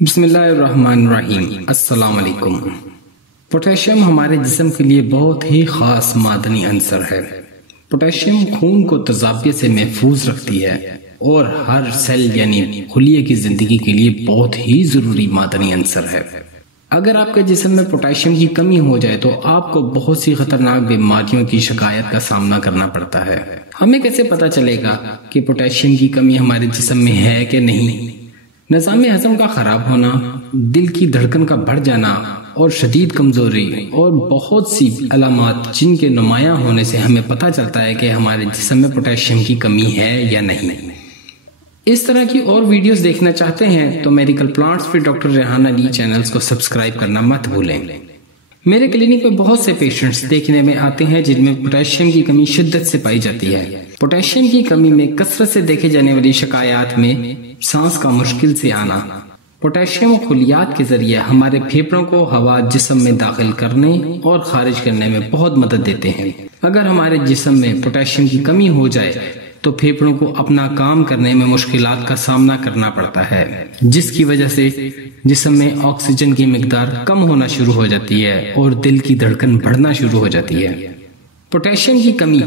बिस्मिल्लाहिर्रहमानिर्रहीम। अस्सलाम वालेकुम। पोटेशियम हमारे जिस्म के लिए बहुत ही खास मादनी अंसर है। पोटेशियम खून को तेजाबियत से महफूज रखती है और हर सेल यानी खुलिये की जिंदगी के लिए बहुत ही जरूरी मादनी अंसर है। अगर आपके जिस्म में पोटेशियम की कमी हो जाए तो आपको बहुत सी खतरनाक बीमारियों की शिकायत का सामना करना पड़ता है। हमें कैसे पता चलेगा कि पोटेशियम की कमी हमारे जिस्म में है कि नहीं? निज़ाम हज़म का खराब होना, दिल की धड़कन का बढ़ जाना और शदीद कमजोरी और बहुत सी अलामात जिनके नुमायां होने से हमें पता चलता है कि हमारे जिस्म में पोटेशियम की कमी है या नहीं। इस तरह की और वीडियोस देखना चाहते हैं तो मेडिकल प्लांट्स फिर डॉक्टर रेहान अली चैनल्स को सब्सक्राइब करना मत भूलें। मेरे क्लिनिक में बहुत से पेशेंट्स देखने में आते हैं जिनमें पोटेशियम की कमी शिद्दत से पाई जाती है। पोटेशियम की कमी में कसरत से देखे जाने वाली शिकायत में सांस का मुश्किल से आना। पोटेशियम खुलियात के जरिए हमारे फेफड़ों को हवा जिस्म में दाखिल करने और खारिज करने में बहुत मदद देते हैं। अगर हमारे जिस्म में पोटेशियम की कमी हो जाए तो फेफड़ों को अपना काम करने में मुश्किलात का सामना करना पड़ता है, जिसकी वजह से जिस्म में ऑक्सीजन की मिकदार कम होना शुरू हो जाती है और दिल की धड़कन बढ़ना शुरू हो जाती है। पोटेशियम की कमी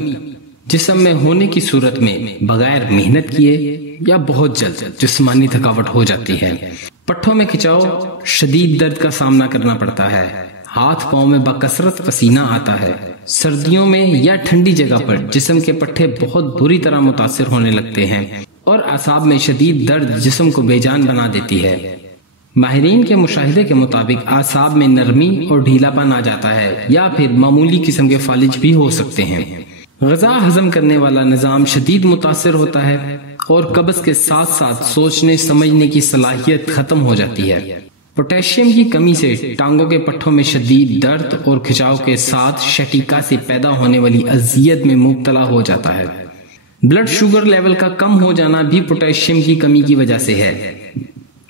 जिस्म में होने की सूरत में बगैर मेहनत किए या बहुत जल्द जिस्मानी थकावट हो जाती है। पट्ठों में खिंचाव, शदीद दर्द का सामना करना पड़ता है, हाथ पांव में बकसरत पसीना आता है। सर्दियों में या ठंडी जगह पर जिस्म के पट्टे बहुत बुरी तरह मुतासिर होने लगते हैं और असाब में शदीद दर्द जिस्म को बेजान बना देती है। माहिरीन के मुशाहिदे के मुताबिक आसाब में नरमी और ढीलापन आ जाता है या फिर मामूली किस्म के फालिज भी हो सकते हैं। ग़िज़ा हजम करने वाला निज़ाम शदीद मुतासिर होता है और कब्ज़ के साथ साथ सोचने समझने की सलाहियत खत्म हो जाती है। पोटेशियम की कमी से टांगों के पट्टों में शदीद दर्द और खिंचाव के साथ शटीका से पैदा होने वाली अजियत में मुब्तला हो जाता है। ब्लड शुगर लेवल का कम हो जाना भी पोटेशियम की कमी की वजह से है।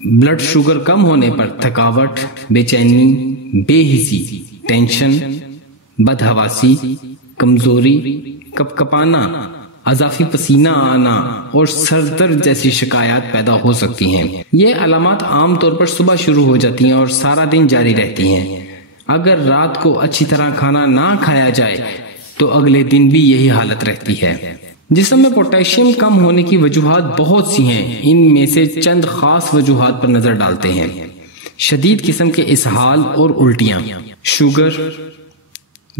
ब्लड शुगर कम होने पर थकावट, बेचैनी, बेहिसी, टेंशन, बदहवासी, कमजोरी, कपकपाना, अजाफी पसीना आना और सर दर्द जैसी शिकायत पैदा हो सकती हैं। ये अलामत आमतौर पर सुबह शुरू हो जाती हैं और सारा दिन जारी रहती हैं। अगर रात को अच्छी तरह खाना ना खाया जाए तो अगले दिन भी यही हालत रहती है। जिस्म में पोटेशियम कम होने की वजूहात बहुत सी हैं। इनमें से चंद खास वजूहात पर नजर डालते हैं। शदीद किस्म के इसहाल और उल्टियां, शुगर,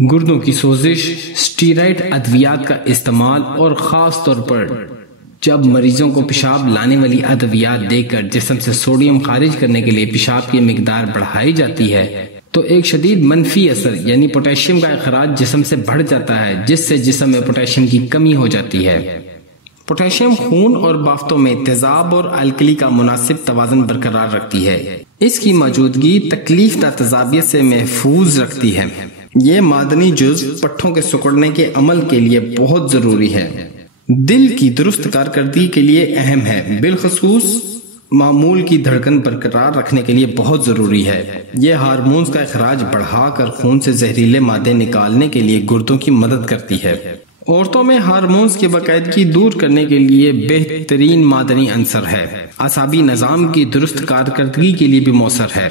गुर्दों की सोजिश, स्टीरॉयड अद्वियात का इस्तेमाल और खास तौर पर जब मरीजों को पेशाब लाने वाली अद्वियात देकर जिस्म से सोडियम खारिज करने के लिए पेशाब की मिकदार बढ़ाई जाती है तो एक शदीद मनफी असर यानी पोटेशियम का अखराज जिस्म से बढ़ जाता है, जिससे जिस्म में पोटेशियम की कमी हो जाती है। पोटेशियम खून और बाफ्तों में तेजाब और अल्कली का मुनासिब तवाज़ुन बरकरार रखती है। इसकी मौजूदगी तकलीफ दा तेजाबियत से महफूज रखती है। ये मादनी जुज़ पट्ठों के सिकुड़ने के अमल के लिए बहुत जरूरी है। दिल की दुरुस्त कारकर्दगी के लिए अहम है, बिलखसूस मामूल की धड़कन बरकरार रखने के लिए बहुत जरूरी है। ये हार्मोन्स का अखराज बढ़ाकर खून से जहरीले मादे निकालने के लिए गुर्दों की मदद करती है। औरतों में हार्मोन्स की बाकायदगी दूर करने के लिए बेहतरीन मादनी अंसर है। असाबी निज़ाम की दुरुस्त कारकर्दगी के लिए भी मौसर है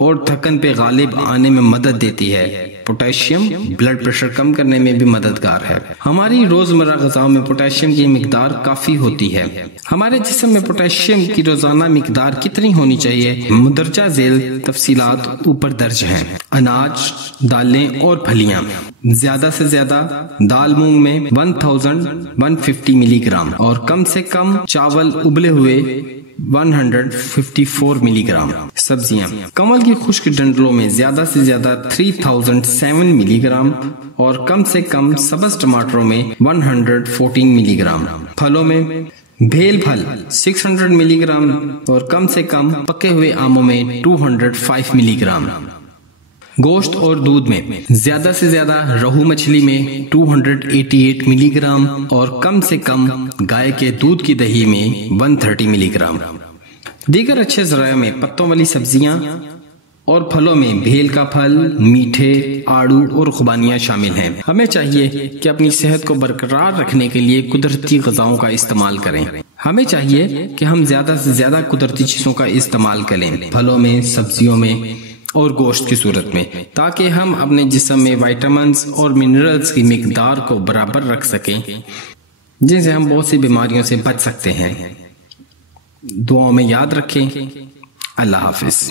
और थकन पे गालिब आने में मदद देती है। पोटेशियम ब्लड प्रेशर कम करने में भी मददगार है। हमारी रोजमर्रा ग़िज़ाओं में पोटेशियम की मिकदार काफी होती है। हमारे जिस्म में पोटेशियम की रोजाना मिकदार कितनी होनी चाहिए, मुदरजा झेल तफसीलात ऊपर दर्ज हैं। अनाज, दालें और फलियां, ज्यादा से ज्यादा दाल मूंग में 1150 मिलीग्राम और कम से कम चावल उबले हुए 154 मिलीग्राम। सब्जियां, कमल की खुश्क डंडलों में ज्यादा से ज्यादा 3007 मिलीग्राम और कम से कम सब्ज टमाटरों में 114 मिलीग्राम। फलों में भेल फल 600 मिलीग्राम और कम से कम पके हुए आमों में 205 मिलीग्राम। गोश्त और दूध में ज्यादा से ज्यादा रोहू मछली में 288 मिलीग्राम और कम से कम गाय के दूध की दही में 130 मिलीग्राम। दीगर अच्छे ज़राए में पत्तों वाली सब्जियां और फलों में भेल का फल, मीठे, आड़ू और खुबानियां शामिल हैं। हमें चाहिए कि अपनी सेहत को बरकरार रखने के लिए कुदरती ग़िज़ाओं का इस्तेमाल करें। हमें चाहिए कि हम ज्यादा से ज्यादा कुदरती चीजों का इस्तेमाल करें, फलों में, सब्जियों में और गोश्त की सूरत में, ताकि हम अपने जिस्म में विटामिन्स और मिनरल्स की मिकदार को बराबर रख सकें, जिनसे हम बहुत सी बीमारियों से बच सकते हैं। दुआओं में याद रखें। अल्लाह हाफिज।